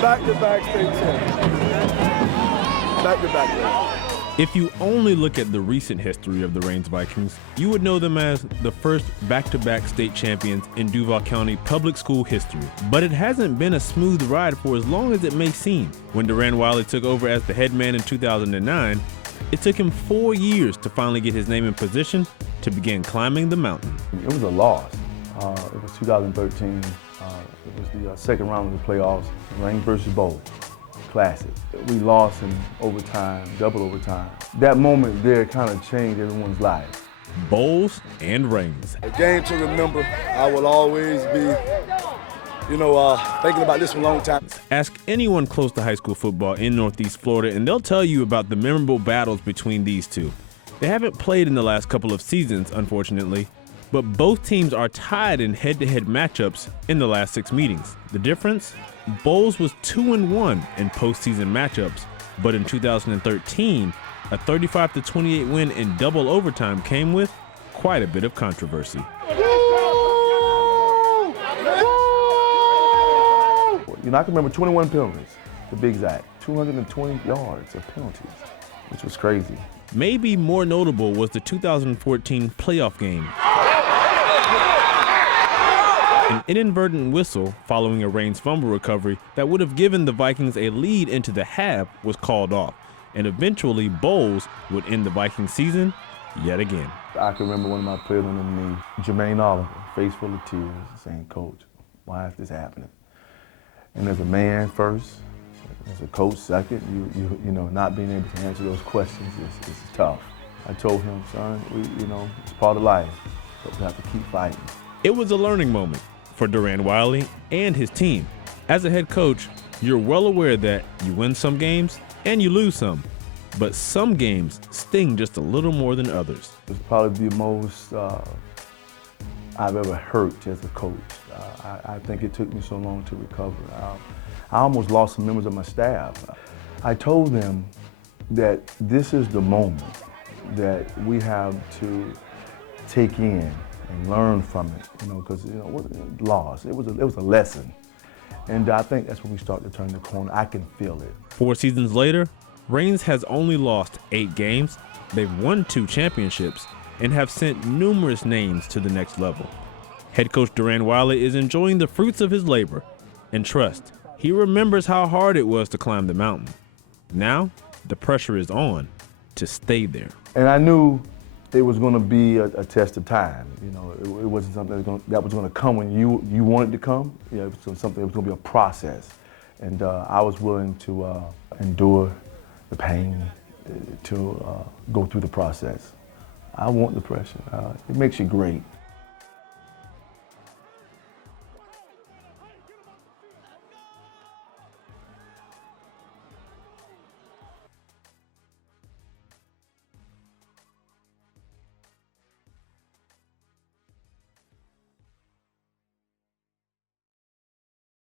Back-to-back state champions. Back-to-back. If you only look at the recent history of the Reigns Vikings, you would know them as the first back-to-back state champions in Duval County public school history. But it hasn't been a smooth ride for as long as it may seem. When Deran Wiley took over as the head man in 2009, it took him 4 years to finally get his name in position to begin climbing the mountain. It was a loss. It was 2013. It was the second round of the playoffs, Reigns versus Bowles. Classic. We lost in overtime, double overtime. That moment there kind of changed everyone's life. Bowles and Reigns. A game to remember. I will always be, thinking about this for a long time. Ask anyone close to high school football in Northeast Florida, and they'll tell you about the memorable battles between these two. They haven't played in the last couple of seasons, unfortunately, but both teams are tied in head-to-head matchups in the last 6 meetings. The difference? Bowles was 2-1 in postseason matchups, but in 2013, a 35-28 win in double overtime came with quite a bit of controversy. I can remember 21 penalties, to be exact, 220 yards of penalties, which was crazy. Maybe more notable was the 2014 playoff game. An inadvertent whistle following a Reigns fumble recovery that would have given the Vikings a lead into the half was called off, and eventually Bowles would end the Vikings season yet again. I can remember one of my players on the knee, Jermaine Oliver, face full of tears, saying, "Coach, why is this happening?" And as a man first, as a coach second, not being able to answer those questions is tough. I told him, son, it's part of life, but we have to keep fighting. It was a learning moment for Deran Wiley and his team. As a head coach, you're well aware that you win some games and you lose some, but some games sting just a little more than others. It's probably the most I've ever hurt as a coach. I think it took me so long to recover. I almost lost some members of my staff. I told them that this is the moment that we have to take in and learn from it, because loss. It was a lesson, and I think that's when we start to turn the corner. I can feel it. 4 seasons later, Reigns has only lost 8 games. They've won 2 championships and have sent numerous names to the next level. Head coach Deran Wiley is enjoying the fruits of his labor, and trust, he remembers how hard it was to climb the mountain. Now, the pressure is on to stay there. And I knew it was going to be a test of time. It wasn't something that was going to come when you wanted to come. It was something that was going to be a process. And I was willing to endure the pain, to go through the process. I want the pressure. It makes you great.